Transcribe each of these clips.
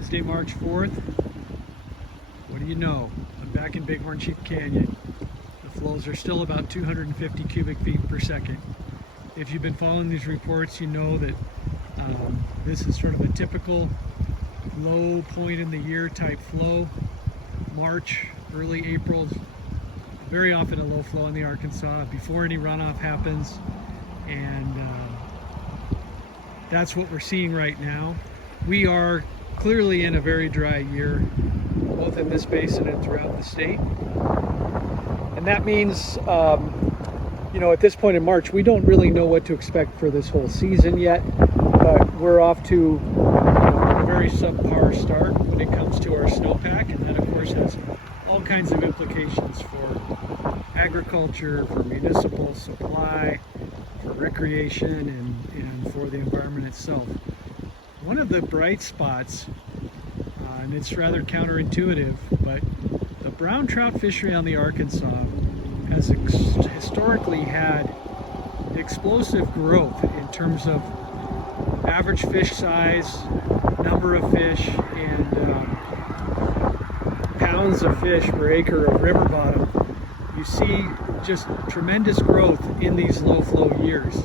Wednesday, March 4th. What do you know? I'm back in Bighorn Sheep Canyon. The flows are still about 250 cubic feet per second. If you've been following these reports, you know that this is sort of a typical low point in the year type flow. March, early April, very often a low flow in the Arkansas before any runoff happens, and that's what we're seeing right now. We are clearly in a very dry year, both in this basin and throughout the state. And that means, at this point in March, we don't really know what to expect for this whole season yet, but we're off to a very subpar start when it comes to our snowpack, and that of course has all kinds of implications for agriculture, for municipal supply, for recreation, and for the environment itself. One of the bright spots, and it's rather counterintuitive, but the brown trout fishery on the Arkansas has historically had explosive growth in terms of average fish size, number of fish, and pounds of fish per acre of river bottom. You see just tremendous growth in these low flow years,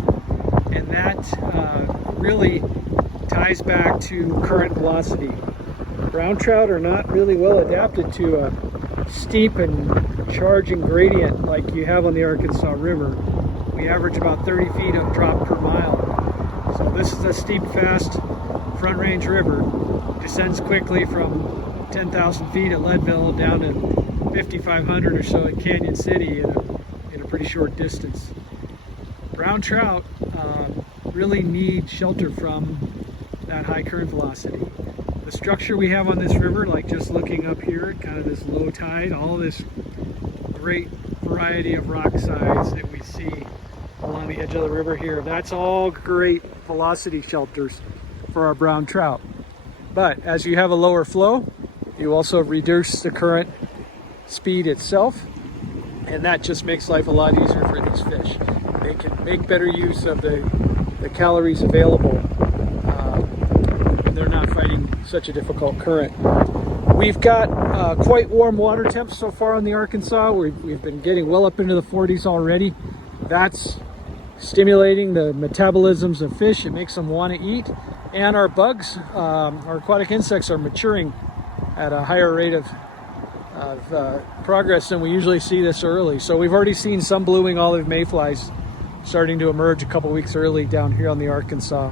and that really ties back to current velocity. Brown trout are not really well adapted to a steep and charging gradient like you have on the Arkansas River. We average about 30 feet of drop per mile. So this is a steep, fast front range river. Descends quickly from 10,000 feet at Leadville down to 5,500 or so at Canyon City in a pretty short distance. Brown trout really need shelter from that high current velocity. The structure we have on this river, like just looking up here at kind of this low tide, all this great variety of rock size that we see along the edge of the river here, that's all great velocity shelters for our brown trout. But as you have a lower flow, you also reduce the current speed itself, and that just makes life a lot easier for these fish. They can make better use of the calories available. They're not fighting such a difficult current. We've got quite warm water temps so far on the Arkansas. We've been getting well up into the 40s already. That's stimulating the metabolisms of fish. It makes them want to eat. And our bugs, our aquatic insects, are maturing at a higher rate of progress than we usually see this early. So we've already seen some blueing olive mayflies starting to emerge a couple weeks early down here on the Arkansas.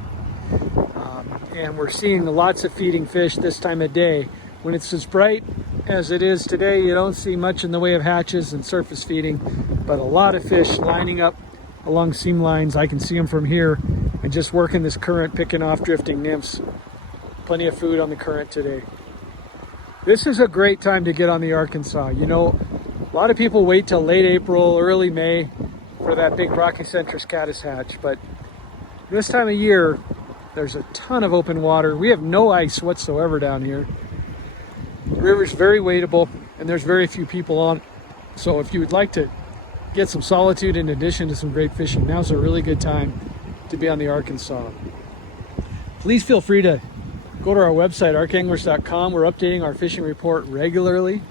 And we're seeing lots of feeding fish this time of day. When it's as bright as it is today, you don't see much in the way of hatches and surface feeding, but a lot of fish lining up along seam lines. I can see them from here and just working this current, picking off drifting nymphs. Plenty of food on the current today. This is a great time to get on the Arkansas. You know, a lot of people wait till late April, early May for that big Brachycentrus caddis hatch, but this time of year, there's a ton of open water. We have no ice whatsoever down here. The river's very wadeable, and there's very few people on it. So if you would like to get some solitude in addition to some great fishing, now's a really good time to be on the Arkansas. Please feel free to go to our website, ArkAnglers.com. We're updating our fishing report regularly,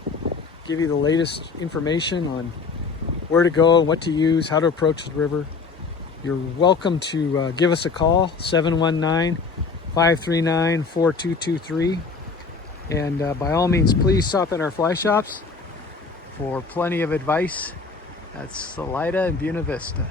give you the latest information on where to go, what to use, how to approach the river. You're welcome to give us a call, 719-539-4223. And by all means, please stop in our fly shops for plenty of advice. That's Salida and Buena Vista.